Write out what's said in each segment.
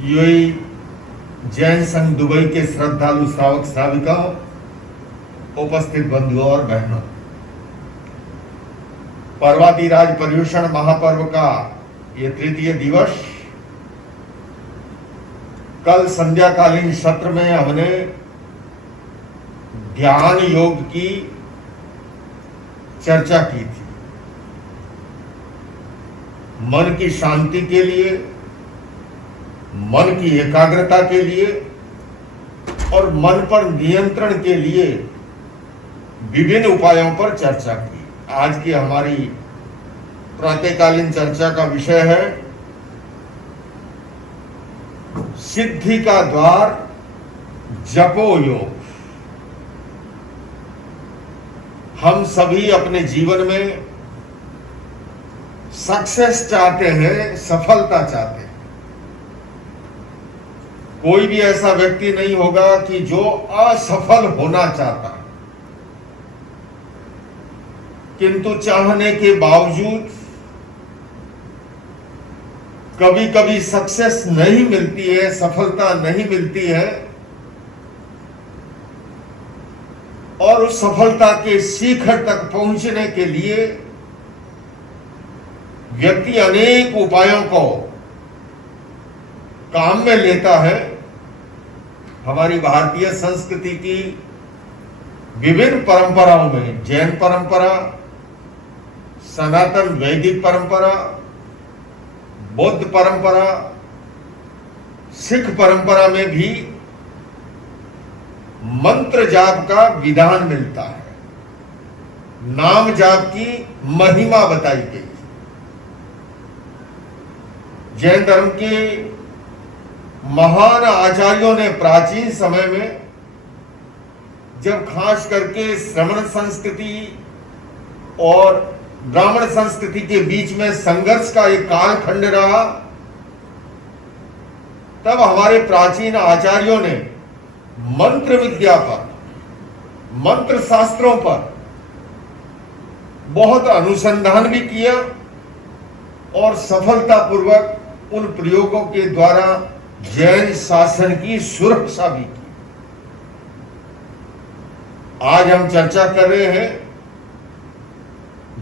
UAE Jain संघ Dubai के श्रद्धालु श्रावक श्राविकाओं, उपस्थित बंधुओं और बहनों, पर्वताधिराज पर्युषण महापर्व का ये तृतीय दिवस, कल संध्याकालीन सत्र में हमने ध्यान योग की चर्चा की थी। मन की शांति के लिए, मन की एकाग्रता के लिए और मन पर नियंत्रण के लिए विभिन्न उपायों पर चर्चा की। आज की हमारी प्रातःकालीन चर्चा का विषय है सिद्धि का द्वार जपो योग। हम सभी अपने जीवन में सक्सेस चाहते हैं, सफलता चाहते हैं। कोई भी ऐसा व्यक्ति नहीं होगा कि जो असफल होना चाहता, किंतु चाहने के बावजूद कभी कभी सक्सेस नहीं मिलती है, सफलता नहीं मिलती है और उस सफलता के शिखर तक पहुंचने के लिए व्यक्ति अनेक उपायों को काम में लेता है। हमारी भारतीय संस्कृति की विभिन्न परंपराओं में जैन परंपरा, सनातन वैदिक परंपरा, बौद्ध परंपरा, सिख परंपरा में भी मंत्र जाप का विधान मिलता है। नाम जाप की महिमा बताई गई। जैन धर्म के महान आचार्यों ने प्राचीन समय में, जब खास करके श्रमण संस्कृति और ब्राह्मण संस्कृति के बीच में संघर्ष का एक कालखंड रहा, तब हमारे प्राचीन आचार्यों ने मंत्र विद्या पर, मंत्र शास्त्रों पर बहुत अनुसंधान भी किया और सफलतापूर्वक उन प्रयोगों के द्वारा जैन शासन की सुरक्षा भी की। आज हम चर्चा कर रहे हैं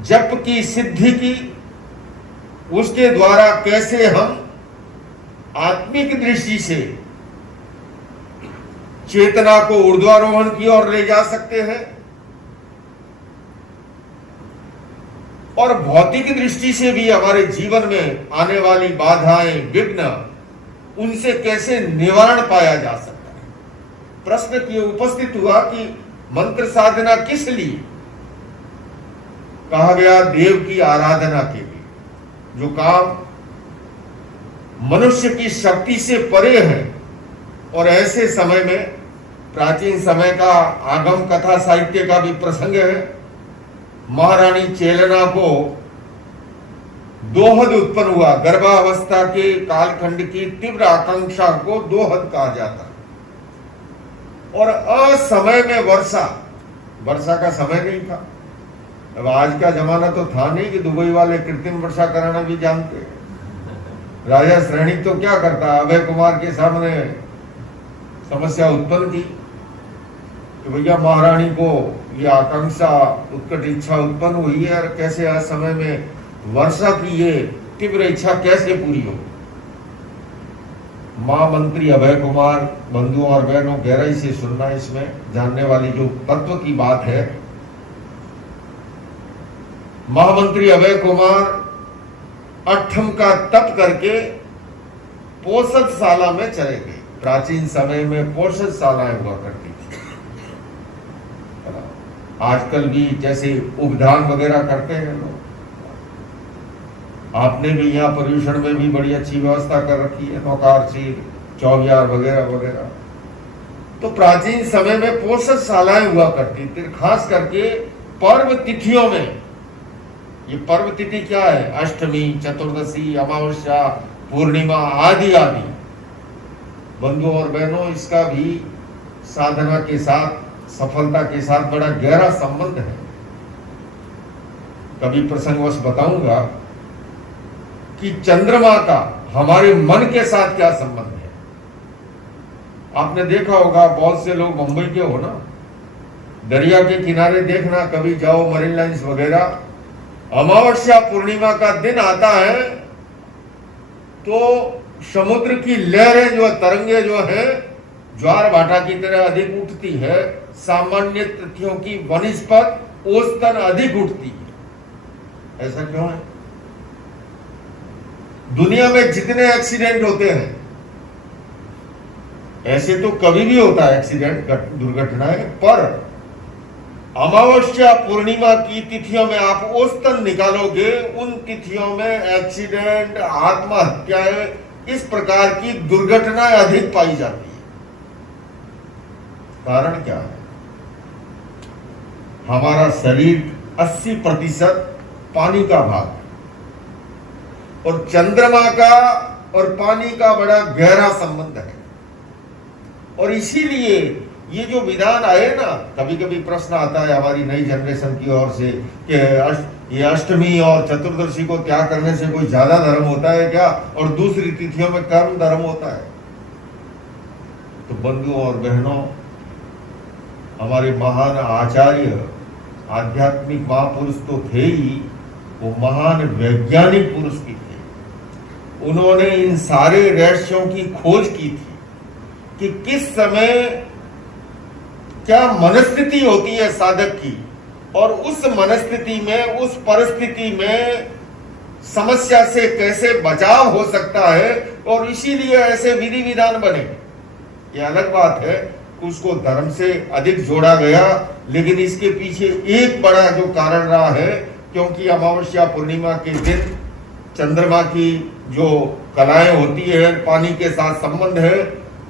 जप की सिद्धि की, उसके द्वारा कैसे हम आत्मिक दृष्टि से चेतना को ऊर्ध्वारोहण की ओर ले जा सकते हैं और भौतिक दृष्टि से भी हमारे जीवन में आने वाली बाधाएं, विघ्न, उनसे कैसे निवारण पाया जा सकता है। प्रश्न की उपस्थित हुआ कि मंत्र साधना किस लिए? कहा गया देव की आराधना के लिए, जो काम मनुष्य की शक्ति से परे है। और ऐसे समय में प्राचीन समय का आगम कथा साहित्य का भी प्रसंग है। महारानी चेलना को दोहद उत्पन्न हुआ। गर्भावस्था के कालखंड की तीव्र आकांक्षा को दोहद कहा जाता है और असमय में वर्षा का समय नहीं था। अब आज का जमाना तो था नहीं कि दुबई वाले कृत्रिम वर्षा कराना भी जानते हैं। राजा श्रेणी तो क्या करता, अभय कुमार के सामने समस्या उत्पन्न की कि भैया महारानी को ये आकांक्षा, उत्कट इच्छा उत्पन्न हुई है और कैसे आज समय में वर्षा की ये तीव्र इच्छा कैसे पूरी हो। महामंत्री अभय कुमार, बंधुओं और बहनों, गहराई से सुनना, इसमें जानने वाली जो तत्व की बात है। महामंत्री अभय कुमार अठम का तप करके पोषदशाला में चले गए। प्राचीन समय में पोषदशालाएं हुआ करती थी। आजकल भी जैसे उपधान वगैरह करते हैं लोग, आपने भी यहाँ पर्यूषण में भी बड़ी अच्छी व्यवस्था कर रखी है, नौकार सीर, चौगियार वगैरह वगैरह। तो प्राचीन समय में पोषदशालाएं हुआ करती थी, खास करके पर्व तिथियों में। ये पर्व तिथि क्या है? अष्टमी, चतुर्दशी, अमावस्या, पूर्णिमा आदि आदि। बंधुओं और बहनों, इसका भी साधना के साथ, सफलता के साथ बड़ा गहरा संबंध है। कभी प्रसंगवश बताऊंगा कि चंद्रमा का हमारे मन के साथ क्या संबंध है। आपने देखा होगा, बहुत से लोग मुंबई के हो ना, दरिया के किनारे देखना कभी जाओ, मरीन लाइन्स वगैरह, अमावस्या पूर्णिमा का दिन आता है तो समुद्र की लहरें जो तरंगे जो है ज्वार भाटा की तरह अधिक उठती है, सामान्य तिथियों की वनिस्पत औसतन अधिक उठती है। ऐसा क्यों है? दुनिया में जितने एक्सीडेंट होते हैं, ऐसे तो कभी भी होता है एक्सीडेंट, दुर्घटनाएं, पर अमावस्या पूर्णिमा की तिथियों में आप औसतन निकालोगे, उन तिथियों में एक्सीडेंट, आत्महत्याएं, इस प्रकार की दुर्घटनाएं अधिक पाई जाती है। कारण क्या है? हमारा शरीर 80% पानी का भाग है और चंद्रमा का और पानी का बड़ा गहरा संबंध है। और इसीलिए ये जो विधान आए ना, कभी कभी प्रश्न आता है हमारी नई जनरेशन की ओर से कि ये अष्टमी और चतुर्दशी को त्याग करने से कोई ज्यादा धर्म होता है क्या, और दूसरी तिथियों में कर्म धर्म होता है? तो बंधुओं और बहनों, हमारे महान आचार्य आध्यात्मिक महापुरुष तो थे ही, वो महान वैज्ञानिक पुरुष भी थे। उन्होंने इन सारे रहस्यों की खोज की थी कि किस समय क्या मनस्थिति होती है साधक की, और उस मनस्थिति में, उस परिस्थिति में समस्या से कैसे बचाव हो सकता है, और इसीलिए ऐसे विधि विधान बने। ये अलग बात है, उसको धर्म से अधिक जोड़ा गया, लेकिन इसके पीछे एक बड़ा जो कारण रहा है, क्योंकि अमावस्या पूर्णिमा के दिन चंद्रमा की जो कलाएं होती है, पानी के साथ संबंध है,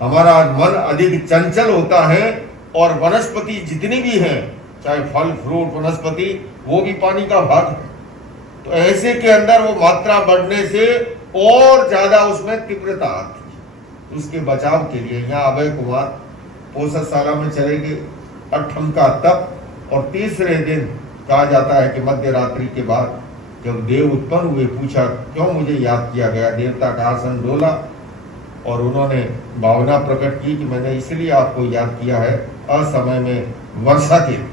हमारा मन अधिक चंचल होता है, और वनस्पति जितनी भी है, चाहे फल फ्रूट वनस्पति, वो भी पानी का भाग है। तो ऐसे के अंदर वो मात्रा बढ़ने से और ज्यादा उसमें तीव्रता आती है। उसके बचाव के लिए यहाँ अभय कुमार पोषशाला में चलेंगे, 8 का तप, और तीसरे दिन कहा जाता है कि मध्य रात्रि के बाद जब देव उत्पन्न हुए, पूछा क्यों मुझे याद किया गया, देवता का आसन डोला और उन्होंने भावना प्रकट की कि मैंने इसलिए आपको याद किया है असमय में वर्षा के लिए।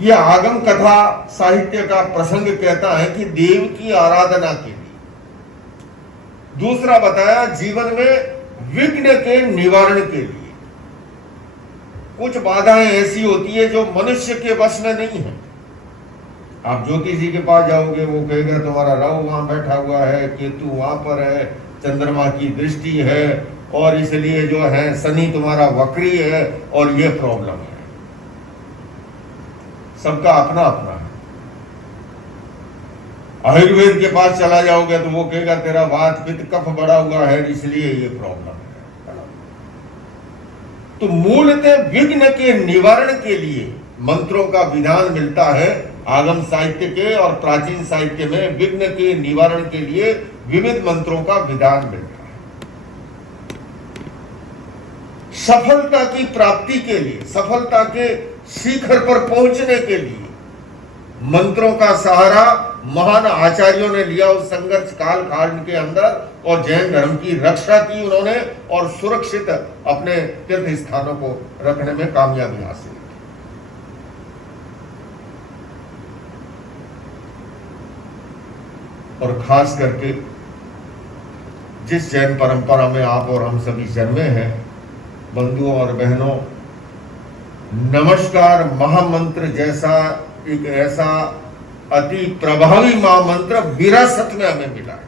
यह आगम कथा साहित्य का प्रसंग कहता है कि देव की आराधना के लिए। दूसरा बताया जीवन में विघ्न के निवारण के लिए। कुछ बाधाएं ऐसी होती है जो मनुष्य के वश में नहीं है। आप ज्योतिषी के पास जाओगे, वो कहेगा तुम्हारा राहु वहां बैठा हुआ है, केतु वहां पर है, चंद्रमा की दृष्टि है, और इसलिए जो है शनि तुम्हारा वक्री है, और ये प्रॉब्लम है। सबका अपना अपना है। आयुर्वेद के पास चला जाओगे तो वो कहेगा तेरा वात पित्त कफ बढ़ा हुआ है, इसलिए ये प्रॉब्लम है। तो मूलतः विघ्न के निवारण के लिए मंत्रों का विधान मिलता है। आगम साहित्य के और प्राचीन साहित्य में विघ्न के निवारण के लिए विविध मंत्रों का विधान मिलता है। सफलता की प्राप्ति के लिए, सफलता के शिखर पर पहुंचने के लिए मंत्रों का सहारा महान आचार्यों ने लिया उस संघर्ष काल कांड के अंदर, और जैन धर्म की रक्षा की उन्होंने, और सुरक्षित अपने तीर्थ स्थानों को रखने में कामयाबी हासिल की। और खास करके जिस जैन परंपरा में आप और हम सभी जन्मे हैं, बंधुओं और बहनों, नमस्कार महामंत्र जैसा एक ऐसा अति प्रभावी महामंत्र विरासत में हमें मिला है।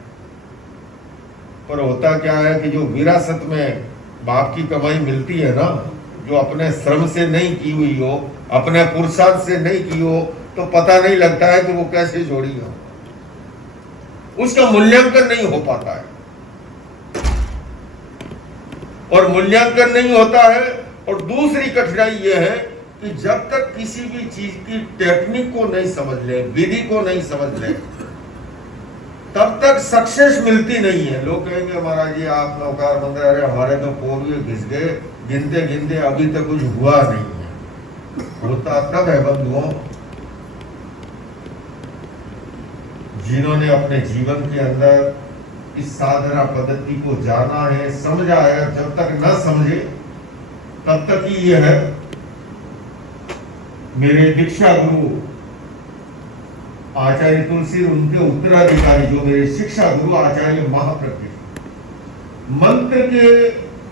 पर होता क्या है कि जो विरासत में बाप की कमाई मिलती है ना, जो अपने श्रम से नहीं की हुई हो, अपने पुरुषार्थ से नहीं की हो, तो पता नहीं लगता है कि वो कैसे जोड़ी हो, उसका मूल्यांकन नहीं हो पाता है। और मूल्यांकन नहीं होता है, और दूसरी कठिनाई यह है कि जब तक किसी भी चीज की टेक्निक को नहीं समझ ले, विधि को नहीं समझ ले, तब तक सक्सेस मिलती नहीं है। लोग कहेंगे महाराज जी आप नौकार बन रहे, अरे हमारे तो पोर्वे घिस गए, गिनते गिनते अभी तक कुछ हुआ नहीं है। होता तब है बंधुओं जिन्होंने अपने जीवन के अंदर इस साधना पद्धति को जाना है, समझा है। जब तक न समझे तब तक ही यह है। मेरे दीक्षा गुरु आचार्य तुलसी, उनके उत्तराधिकारी जो मेरे शिक्षा गुरु आचार्य महाप्रज्ञ,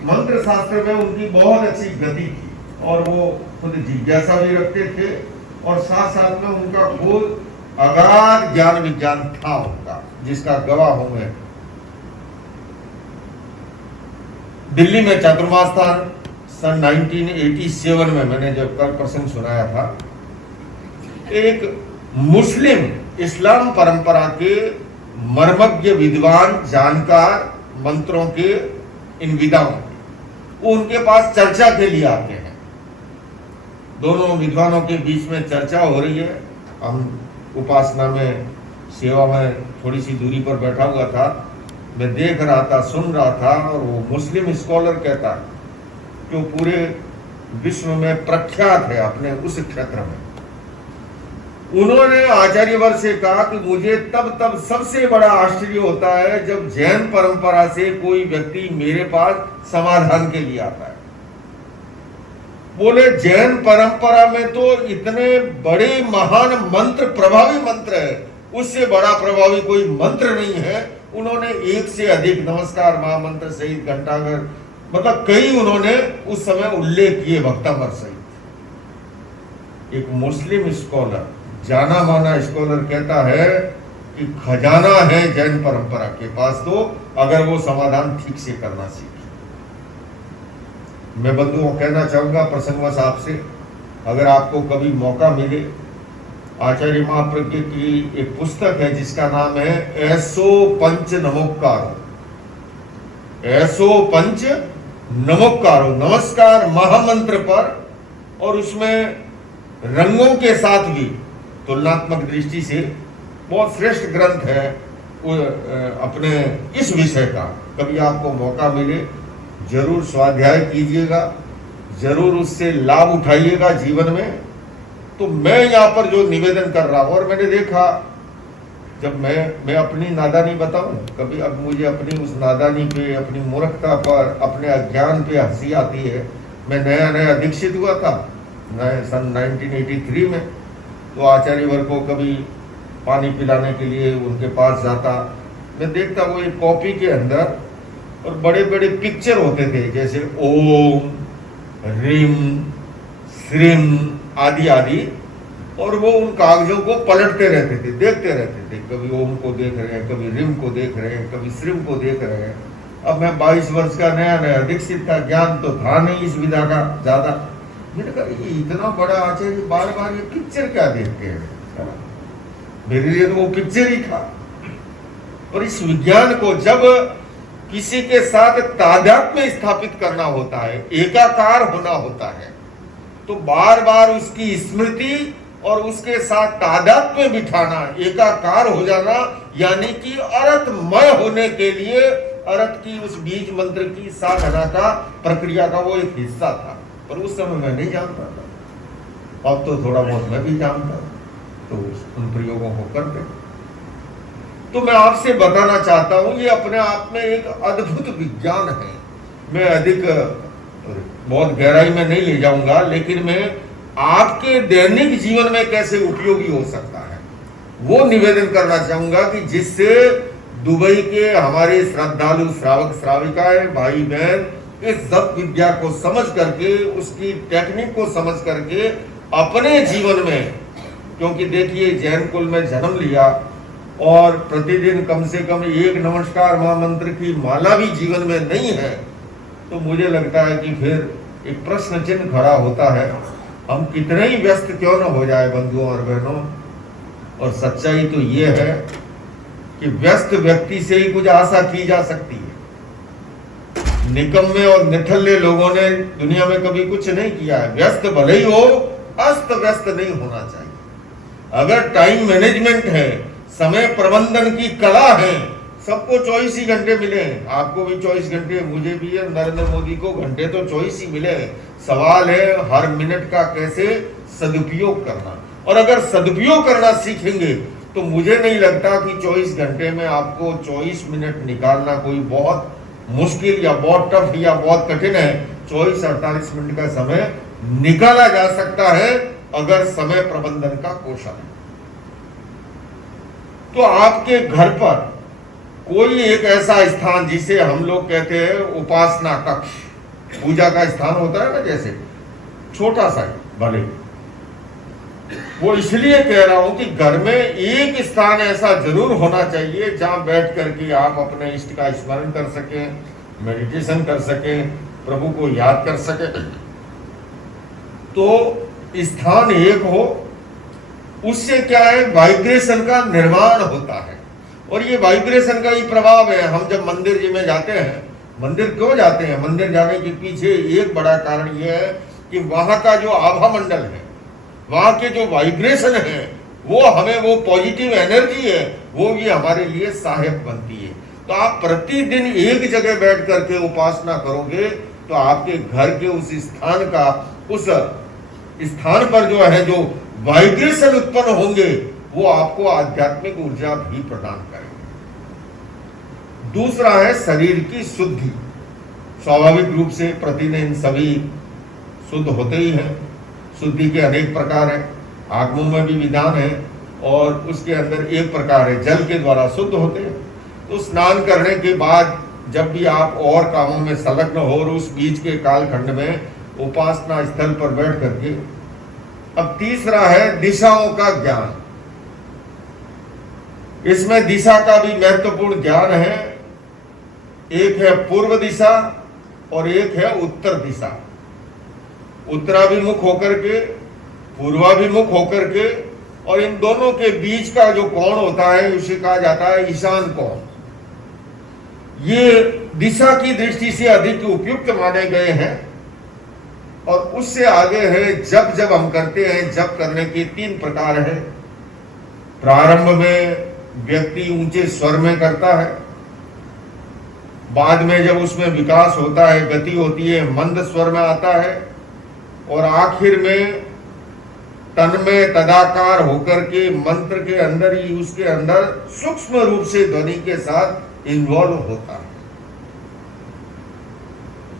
मंत्र शास्त्र में उनकी बहुत अच्छी गति थी और वो खुद जिज्ञासा भी रखते थे और साथ साथ में उनका खुद अगाध ज्ञान विज्ञान था उनका, जिसका गवाह हूं मैं। दिल्ली में चातुर्मास था सन 1987 में मैंने जब कल प्रसंग सुनाया था, एक मुस्लिम इस्लाम परंपरा के मर्मज्ञ विद्वान जानकार मंत्रों के इन विदाओं वो उनके पास चर्चा के लिए आते हैं। दोनों विद्वानों के बीच में चर्चा हो रही है। हम उपासना में सेवा में थोड़ी सी दूरी पर बैठा हुआ था, मैं देख रहा था, सुन रहा था और वो मुस्लिम स्कॉलर कहता जो पूरे विश्व में प्रख्यात है अपने उस क्षेत्र में, उन्होंने आचार्यवर से कहा कि मुझे तब सबसे बड़ा आश्चर्य होता है जब जैन परंपरा से कोई व्यक्ति मेरे पास समाधान के लिए आता है। बोले जैन परंपरा में तो इतने बड़े महान मंत्र, प्रभावी मंत्र है, उससे बड़ा प्रभावी कोई मंत्र नहीं है। उन्होंने एक से अधिक नमस्कार महामंत्र सहित घंटाघर, मतलब कई उन्होंने उस समय उल्लेख किए भक्तामर सहित। एक मुस्लिम स्कॉलर, जाना माना स्कॉलर कहता है कि खजाना है जैन परंपरा के पास, तो अगर वो समाधान ठीक से करना सीखे। मैं बंधुओं कहना चाहूंगा प्रसंगवश आपसे, अगर आपको कभी मौका मिले, आचार्य महाप्रज्ञ की एक पुस्तक है जिसका नाम है ऐसो पंच नमोकारो, ऐसो पंच नमोकारो, नमस्कार महामंत्र पर, और उसमें रंगों के साथ भी तुलनात्मक दृष्टि से बहुत श्रेष्ठ ग्रंथ है अपने इस विषय का। कभी आपको मौका मिले जरूर स्वाध्याय कीजिएगा, जरूर उससे लाभ उठाइएगा जीवन में। तो मैं यहाँ पर जो निवेदन कर रहा हूं, और मैंने देखा जब मैं अपनी नादानी बताऊं, कभी अब मुझे अपनी उस नादानी पे, अपनी मूर्खता पर, अपने अज्ञान पे हंसी आती है। मैं नया दीक्षित हुआ था सन 1983 में, तो आचार्यवर को कभी पानी पिलाने के लिए उनके पास जाता, मैं देखता वो एक कॉपी के अंदर और बड़े बड़े पिक्चर होते थे, जैसे ओम, रीम, श्रीम आदि आदि, और वो उन कागजों को पलटते रहते थे, देखते रहते थे। कभी ओम को देख रहे हैं, कभी रिम को देख रहे हैं, कभी श्रीम को देख रहे हैं। अब मैं 22 वर्ष का नया दीक्षित था, ज्ञान तो था नहीं इस विधा का ज्यादा। मैंने कहा ये इतना बड़ा आचार्य बार बार ये पिक्चर क्या देखते हैं, मेरे लिए तो वो पिक्चर ही था। और इस विज्ञान को जब किसी के साथ तादात्म्य स्थापित करना होता है, एकाकार होना होता है, तो बार बार उसकी स्मृति और उसके साथ तादात्म्य बिठाना, एकाकार हो जाना, यानी कि अरथमय होने के लिए अरथ की उस बीज मंत्र की साधना का प्रक्रिया का वो एक हिस्सा था। पर उस समय मैं नहीं जानता था, अब तो थोड़ा बहुत मैं भी जानता, तो उन प्रयोगों को करते। तो मैं आपसे बताना चाहता हूं ये अपने आप में एक अद्भुत विज्ञान है। मैं अधिक बहुत गहराई में नहीं ले जाऊंगा, लेकिन मैं आपके दैनिक जीवन में कैसे उपयोगी हो सकता है वो निवेदन करना चाहूंगा, कि जिससे दुबई के हमारे श्रद्धालु श्रावक श्राविकाएं, भाई बहन इस जप विद्या को समझ करके, उसकी टेक्निक को समझ करके अपने जीवन में, क्योंकि देखिए जैन कुल में जन्म लिया और प्रतिदिन कम से कम एक नमस्कार महामंत्र की माला भी जीवन में नहीं है, तो मुझे लगता है कि फिर एक प्रश्न चिन्ह खड़ा होता है। हम कितने ही व्यस्त क्यों न हो जाए बंधुओं और बहनों, और सच्चाई तो ये है कि व्यस्त व्यक्ति से ही कुछ आशा की जा सकती है। निकम्मे और निठल्ले लोगों ने दुनिया में कभी कुछ नहीं किया है। व्यस्त भले ही हो, अस्त व्यस्त नहीं होना चाहिए। अगर टाइम मैनेजमेंट है, समय प्रबंधन की कला है, सबको 24 ही घंटे मिले हैं, आपको भी 24 घंटे, मुझे भी है, नरेंद्र मोदी को घंटे तो 24 ही मिले हैं। सवाल है हर मिनट का कैसे सदुपयोग करना, और अगर सदुपयोग करना सीखेंगे तो मुझे नहीं लगता कि 24 घंटे में आपको 24 मिनट निकालना कोई बहुत मुश्किल या बहुत टफ या बहुत कठिन है। 24-48 मिनट का समय निकाला जा सकता है अगर समय प्रबंधन का कौशल है। तो आपके घर पर कोई एक ऐसा स्थान जिसे हम लोग कहते हैं उपासना कक्ष, पूजा का स्थान होता है ना, जैसे छोटा सा भले, वो इसलिए कह रहा हूं कि घर में एक स्थान ऐसा जरूर होना चाहिए जहां बैठ करके आप अपने इष्ट का स्मरण कर सकें, मेडिटेशन कर सकें, प्रभु को याद कर सकें। तो स्थान एक हो, उससे क्या है, वाइब्रेशन का निर्माण होता है। और ये वाइब्रेशन का ही प्रभाव है। हम जब मंदिर जी में जाते हैं, मंदिर क्यों जाते हैं, मंदिर जाने के पीछे एक बड़ा कारण यह है कि वहां का जो आभा मंडल है, वहां के जो वाइब्रेशन है, वो हमें, वो पॉजिटिव एनर्जी है, वो भी हमारे लिए सहायक बनती है। तो आप प्रतिदिन एक जगह बैठ करके उपासना करोगे तो आपके घर के उस स्थान का, उस स्थान पर जो है, जो वाइब्रेशन उत्पन्न होंगे, वो आपको आध्यात्मिक ऊर्जा भी प्रदान करेंगे। दूसरा है शरीर की शुद्धि। स्वाभाविक रूप से प्रतिदिन सभी शुद्ध होते ही हैं। शुद्धि के अनेक प्रकार हैं, आगमों में भी विधान है, और उसके अंदर एक प्रकार है जल के द्वारा शुद्ध होते हैं। तो स्नान करने के बाद जब भी आप और कामों में संलग्न हो और उस बीच के कालखंड में उपासना स्थल पर बैठ करके, अब तीसरा है दिशाओं का ज्ञान। इसमें दिशा का भी महत्वपूर्ण ज्ञान है। एक है पूर्व दिशा और एक है उत्तर दिशा। उत्तराभिमुख होकर के, पूर्वाभिमुख होकर के, और इन दोनों के बीच का जो कोण होता है उसे कहा जाता है ईशान कोण। ये दिशा की दृष्टि से अधिक उपयुक्त माने गए हैं। और उससे आगे है जप। जब हम करते हैं, जप करने के 3 प्रकार हैं। प्रारंभ में व्यक्ति ऊंचे स्वर में करता है, बाद में जब उसमें विकास होता है, गति होती है, मंद स्वर में आता है, और आखिर में तन में तदाकार होकर के मंत्र के अंदर ही, उसके अंदर सूक्ष्म रूप से ध्वनि के साथ इन्वॉल्व होता है।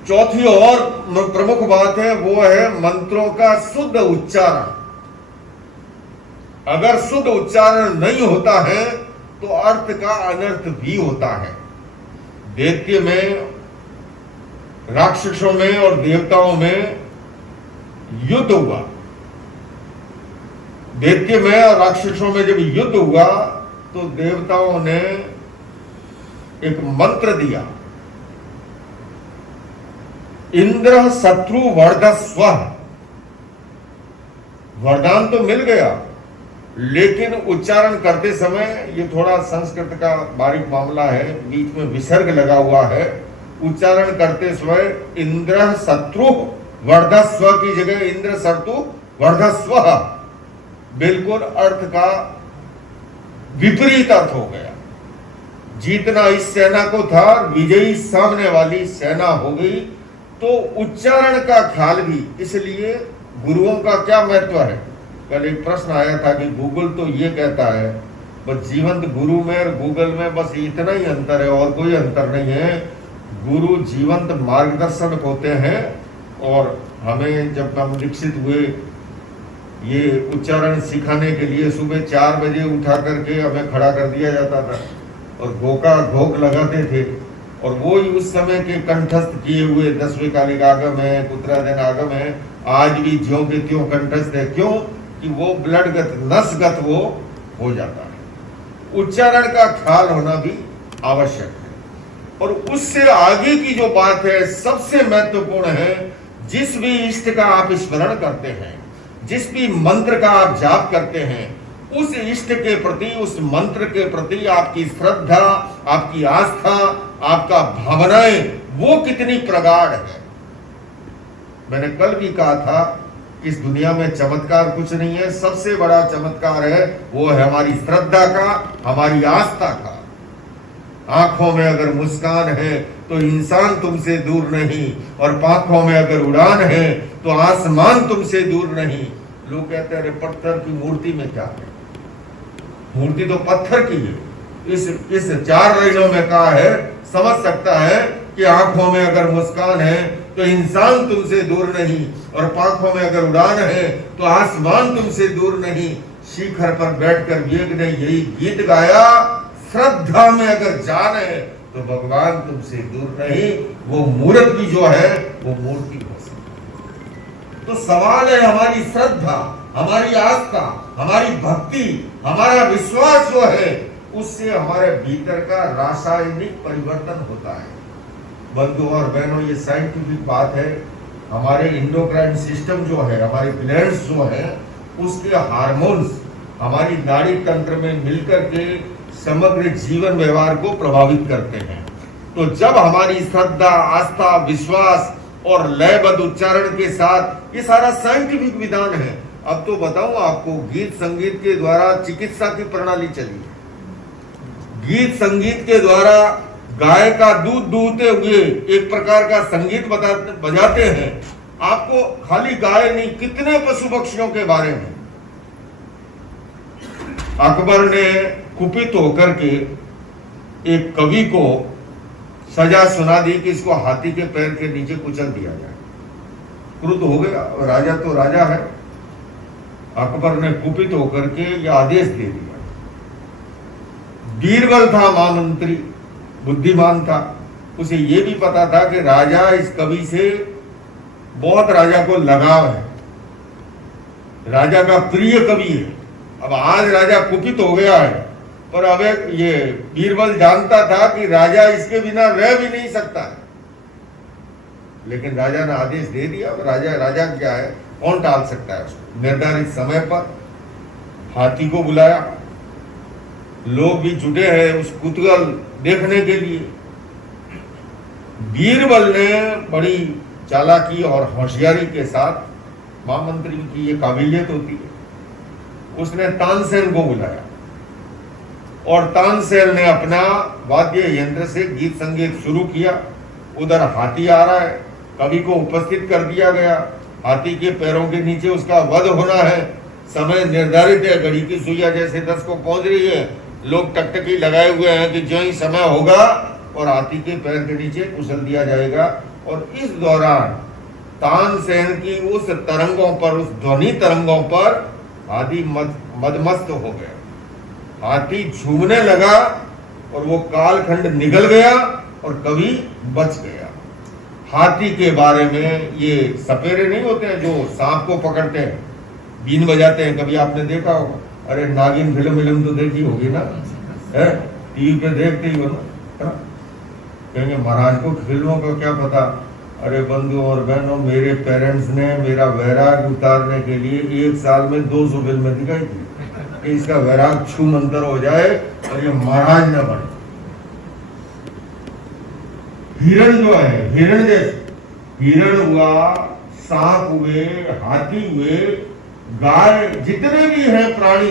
चौथी और प्रमुख बात है, वो है मंत्रों का शुद्ध उच्चारण। अगर शुद्ध उच्चारण नहीं होता है तो अर्थ का अनर्थ भी होता है। दैत्य में, राक्षसों में और देवताओं में युद्ध हुआ। दैत्य में और राक्षसों में जब युद्ध हुआ तो देवताओं ने एक मंत्र दिया, इंद्र शत्रु वर्धस्व। वरदान तो मिल गया, लेकिन उच्चारण करते समय, ये थोड़ा संस्कृत का बारीक मामला है, बीच में विसर्ग लगा हुआ है। उच्चारण करते समय इंद्र शत्रु वर्धस्व की जगह इंद्र शत्रु वर्धस्व, बिल्कुल अर्थ का विपरीत अर्थ हो गया। जीतना इस सेना को था, विजयी सामने वाली सेना हो गई। तो उच्चारण का ख्याल भी, इसलिए गुरुओं का क्या महत्व है। कल एक प्रश्न आया था कि गूगल तो ये कहता है, बस जीवंत गुरु में और गूगल में बस इतना ही अंतर है और कोई अंतर नहीं है। गुरु जीवंत मार्गदर्शक होते हैं, और हमें जब हम दीक्षित हुए, ये उच्चारण सिखाने के लिए सुबह 4 बजे उठा करके हमें खड़ा कर दिया जाता था और घोक लगाते थे। और वो ही उस समय के कंठस्थ किए हुए 10वें कालिक आगम है, उत्तरायण आगम है, आज भी ज्यों के त्यों कंठस्थ है। क्यों? कि वो ब्लडगत, नसगत वो हो जाता है। उच्चारण का ख्याल होना भी आवश्यक है। और उससे आगे की जो बात है सबसे महत्वपूर्ण है, जिस भी इष्ट का आप स्मरण करते हैं, जिस भी मंत्र का आप जाप करते हैं, उस इष्ट के प्रति, उस मंत्र के प्रति आपकी श्रद्धा, आपकी आस्था, आपका भावनाएं, वो कितनी प्रगाढ़ है। मैंने कल भी कहा था, इस दुनिया में चमत्कार कुछ नहीं है, सबसे बड़ा चमत्कार है वो है हमारी श्रद्धा का, हमारी आस्था का। आंखों में अगर मुस्कान है तो इंसान तुमसे दूर नहीं, और पांखों में अगर उड़ान है तो आसमान तुमसे दूर नहीं। लोग कहते हैं अरे पत्थर की मूर्ति में क्या है, मूर्ति तो पत्थर की है। इस 4 लाइनों में कहा है, समझ सकता है कि आंखों में अगर मुस्कान है तो इंसान तुमसे दूर नहीं, और पांखों में अगर उड़ान है तो आसमान तुमसे दूर नहीं। शिखर पर बैठकर विवेक ने यही गीत गाया, श्रद्धा में अगर जान है तो भगवान तुमसे दूर नहीं। वो मूर्त भी जो है वो मूर्ति हो सकती। तो सवाल है हमारी श्रद्धा, हमारी आस्था, हमारी भक्ति, हमारा विश्वास जो है, उससे हमारे भीतर का रासायनिक परिवर्तन होता है। बंधु और बहनों, ये साइंटिफिक बात है। हमारे इंडोक्राइन सिस्टम जो है, हमारे ग्लैंड्स जो है, उसके हार्मोन्स हमारी नाड़ी तंत्र में मिलकर के समग्र जीवन व्यवहार को प्रभावित करते हैं। तो जब हमारी श्रद्धा, आस्था, विश्वास और लयबद्ध उच्चारण के साथ, ये सारा साइंटिफिक विधान है। अब तो बताऊं आपको, गीत संगीत के द्वारा चिकित्सा की प्रणाली चली है। गीत संगीत के द्वारा गाय का दूध दूहते हुए एक प्रकार का संगीत बजाते हैं। आपको खाली गाय नहीं, कितने पशु पक्षियों के बारे में। अकबर ने कुपित होकर के एक कवि को सजा सुना दी कि इसको हाथी के पैर के नीचे कुचल दिया जाए। क्रुद्ध हो गया, राजा तो राजा है। अकबर ने कुपित होकर के यह आदेश दे दिया। बीरबल था महामंत्री, बुद्धिमान था, उसे यह भी पता था कि राजा इस कवि से बहुत राजा को लगाव है, राजा का प्रिय कवि है। अब आज राजा कुपित हो गया है, पर अब ये बीरबल जानता था कि राजा इसके बिना रह भी नहीं सकता। लेकिन राजा ने आदेश दे दिया। राजा क्या है, कौन टाल सकता है उसको। निर्धारित समय पर हाथी को बुलाया, लोग भी जुटे हैं उस कुतूहल देखने के लिए। बीरबल ने बड़ी चालाकी और होशियारी के साथ, महामंत्री की ये काबिलियत होती है, उसने तानसेन को बुलाया और तानसेन ने अपना वाद्य यंत्र से गीत संगीत शुरू किया। उधर हाथी आ रहा है, कवि को उपस्थित कर दिया गया। हाथी के पैरों के नीचे उसका वध होना है। समय निर्धारित है, घड़ी की सुइयां जैसे 10 को पहुंच रही है। लोग टकटकी लगाए हुए हैं कि जो ही समय होगा और हाथी के पैर के नीचे कुचल दिया जाएगा। और इस दौरान तानसेन की उस तरंगों पर, उस ध्वनि तरंगों पर हाथी मदमस्त हो गया। हाथी झूमने लगा और वो कालखंड निगल गया और कवि बच गया। हाथी के बारे में ये सपेरे नहीं होते हैं जो सांप को पकड़ते हैं, बीन बजाते हैं, कभी आपने देखा होगा। अरे नागिन फिल्म तो देखी होगी ना, है टीवी पे देखते ही हो ना। कहेंगे महाराज को फिल्मों का क्या पता। अरे बंधु और बहनों, मेरे पेरेंट्स ने मेरा वैराग उतारने के लिए 1 साल में 200 फिल्में दिखाई थी कि इसका वैराग छूमंतर हो जाए और ये महाराज न बने। हिरण जो है, हिरण जैसे, हिरण हुआ, सांप हुए, हाथी हुए, गाय, जितने भी हैं प्राणी,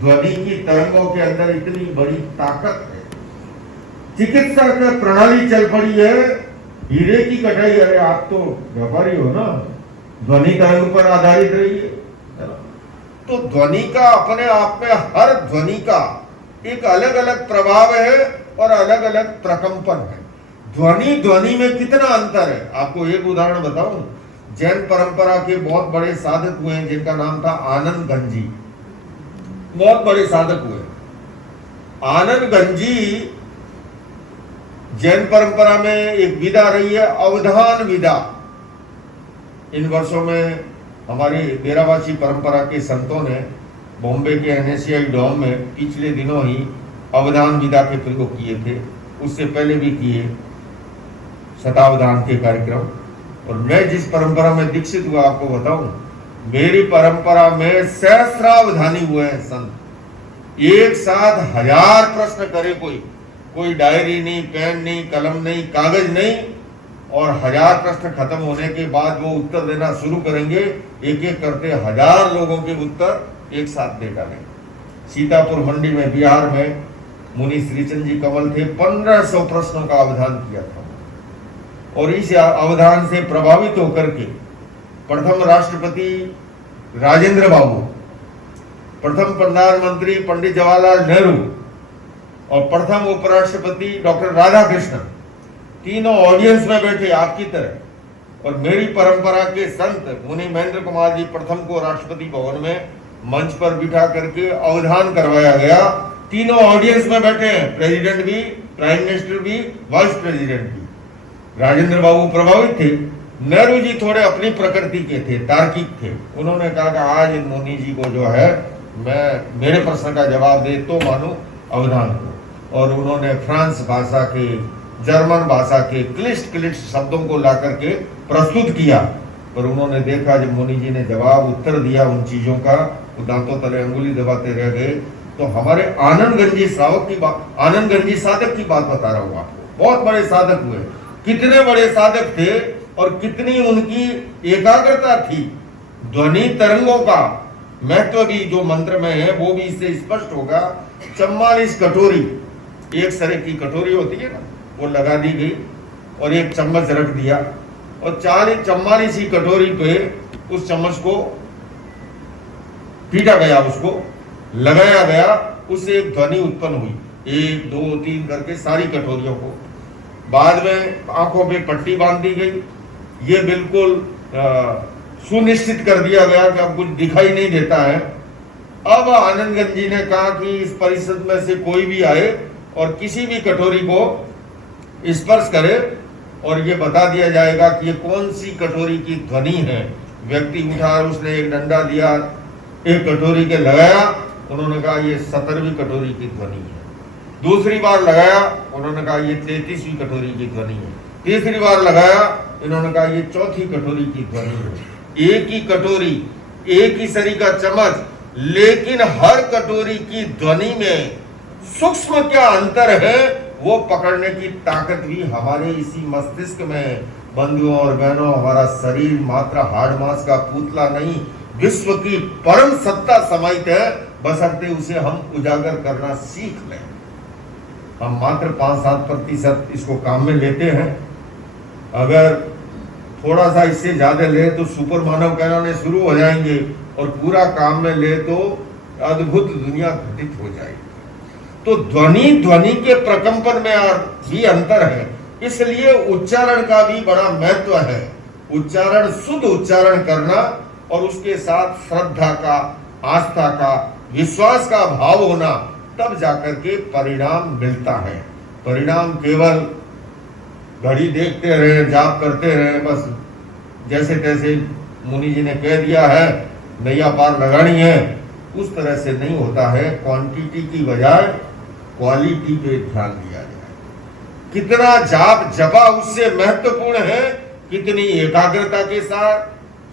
ध्वनि की तरंगों के अंदर इतनी बड़ी ताकत है। चिकित्सा का प्रणाली चल पड़ी है। हीरे की कटाई, अरे आप तो व्यापारी हो ना, ध्वनि तरंग पर आधारित रहिए। तो ध्वनि का अपने आप में, हर ध्वनि का एक अलग अलग प्रभाव है और अलग अलग प्रकंपन है। ध्वनि में कितना अंतर है, आपको एक उदाहरण बताऊं। जैन परंपरा के बहुत बड़े साधक हुए हैं जिनका नाम था आनंद गंजी, बहुत बड़े साधक हुए। आनंद गंजी, जैन परंपरा में एक विधा रही है, अवधान विधा। इन वर्षों में हमारी डेरावासी परंपरा के संतों ने बॉम्बे के एनएससीआई डॉम में पिछले दिनों ही अवधान विधा के प्रयोग किए थे। उससे पहले भी किए शतावधान के कार्यक्रम। और मैं जिस परंपरा में दीक्षित हुआ आपको बताऊं, मेरी परंपरा में सहस्रावधानी हुए हैं संत। एक साथ 1000 प्रश्न करे, कोई डायरी नहीं, पेन नहीं, कलम नहीं, कागज नहीं, और 1000 प्रश्न खत्म होने के बाद वो उत्तर देना शुरू करेंगे। एक एक करते 1000 लोगों के उत्तर एक साथ दे डालेंगे। सीतापुर मंडी में, बिहार में मुनि श्रीचंद जी कमल थे, 1500 प्रश्नों का अवधान किया था। और इस अवधान से प्रभावित होकर के प्रथम राष्ट्रपति राजेंद्र बाबू, प्रथम प्रधानमंत्री पंडित जवाहरलाल नेहरू और प्रथम उपराष्ट्रपति डॉक्टर राधाकृष्णन, तीनों ऑडियंस में बैठे आपकी तरह। और मेरी परंपरा के संत मुनि महेंद्र कुमार जी प्रथम को राष्ट्रपति भवन में मंच पर बिठा करके अवधान करवाया गया। तीनों ऑडियंस में बैठे हैं, प्रेसिडेंट भी, प्राइम मिनिस्टर भी, वाइस प्रेसिडेंट भी। राजेंद्र बाबू प्रभावित थे, नेहरू जी थोड़े अपनी प्रकृति के थे, तार्किक थे। उन्होंने कहा कि आज इन मुनि जी को जो है मैं मेरे प्रश्न का जवाब दे तो मानूं अवधान को। और उन्होंने फ्रांस भाषा के, जर्मन भाषा के क्लिष्ट शब्दों को ला करके प्रस्तुत किया। पर उन्होंने देखा जब मुनि जी ने जवाब उत्तर दिया उन चीजों का, वो दांतों तले अंगुली दबाते रह गए। तो हमारे आनंदगंजी श्रावक की बात, आनंदगंजी साधक की बात बता रहा हूं आपको। बहुत बड़े साधक हुए, कितने बड़े साधक थे और कितनी उनकी एकाग्रता थी। ध्वनि तरंगों का महत्व भी जो मंत्र में है वो भी इससे स्पष्ट होगा। 44 कटोरी, एक सरे की कटोरी होती है ना, वो लगा दी गई और एक चम्मच रख दिया और 44 ही कटोरी पे उस चम्मच को पीटा गया, उसको लगाया गया, उससे एक ध्वनि उत्पन्न हुई, 1 2 3 करके सारी कटोरियों को। बाद में आंखों पे पट्टी बांध दी गई। ये बिल्कुल सुनिश्चित कर दिया गया कि अब कुछ दिखाई नहीं देता है। अब आनंदगंज जी ने कहा कि इस परिषद में से कोई भी आए और किसी भी कटोरी को स्पर्श करे और ये बता दिया जाएगा कि ये कौन सी कटोरी की ध्वनि है। व्यक्ति उठा, उसने एक डंडा दिया, एक कटोरी के लगाया, उन्होंने कहा ये 17वीं कटोरी की ध्वनि है। दूसरी बार लगाया, उन्होंने कहा ये 33वीं कटोरी की ध्वनि है। तीसरी बार लगाया, इन्होंने कहा ये 4थी कटोरी की ध्वनि है। एक ही कटोरी, एक ही सरी का चम्मच, लेकिन हर कटोरी की ध्वनि में सूक्ष्म क्या अंतर है वो पकड़ने की ताकत भी हमारे इसी मस्तिष्क में। बंधुओं और बहनों, हमारा शरीर मात्र हाड़ मांस का पुतला नहीं, विश्व की परम सत्ता समाहित है, बशर्ते उसे हम उजागर करना सीख लें। हम मात्र 5-7% इसको काम में लेते हैं। अगर थोड़ा सा इससे ज्यादा ले तो सुपर मानव कहलाने शुरू हो जाएंगे और पूरा काम में ले तो अद्भुत दुनिया घटित हो जाएगी। तो ध्वनि के प्रकंपन में भी अंतर है, इसलिए उच्चारण का भी बड़ा महत्व है। उच्चारण, शुद्ध उच्चारण करना और उसके साथ श्रद्धा का, आस्था का, विश्वास का भाव होना, तब जाकर के परिणाम मिलता है। परिणाम केवल घड़ी देखते रहे, जाप करते रहे, बस जैसे तैसे मुनि जी ने कह दिया है नैया पार लगानी है, उस तरह से नहीं होता है। क्वांटिटी की बजाय क्वालिटी पे ध्यान दिया जाए। कितना जाप जपा उससे महत्वपूर्ण है कितनी एकाग्रता के साथ,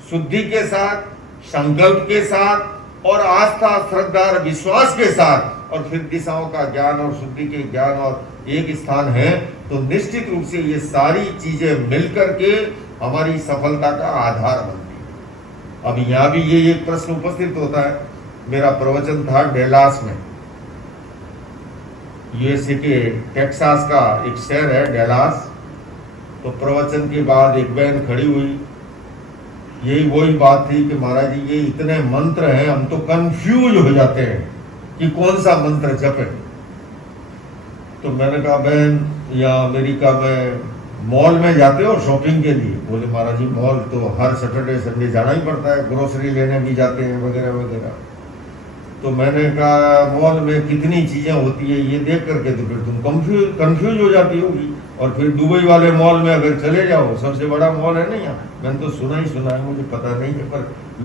शुद्धि के साथ, संकल्प के साथ और आस्था, श्रद्धा और विश्वास के साथ, और फिर दिशाओं का ज्ञान और शुद्धि के ज्ञान और एक स्थान है, तो निश्चित रूप से ये सारी चीजें मिलकर के हमारी सफलता का आधार बनती है। अब यहाँ भी ये एक प्रश्न उपस्थित होता है। मेरा प्रवचन था डेलास में, यूएसए के टेक्सास का एक शहर है डेलास। तो प्रवचन के बाद एक बहन खड़ी हुई, यही वही बात थी कि महाराज जी ये इतने मंत्र हैं, हम तो कंफ्यूज हो जाते हैं कि कौन सा मंत्र जपे। तो मैंने कहा बहन, यहाँ अमेरिका में मॉल में जाते हो शॉपिंग के लिए? बोले महाराज जी मॉल तो हर सैटरडे संडे जाना ही पड़ता है, ग्रोसरी लेने भी जाते हैं वगैरह वगैरह। तो मैंने कहा मॉल में कितनी चीजें होती है ये देख करके तो फिर तुम कंफ्यूज हो जाती होगी। और फिर दुबई वाले मॉल में अगर चले जाओ, सबसे बड़ा मॉल है ना यहाँ, मैंने तो सुना ही सुना है, मुझे पता नहीं है, पर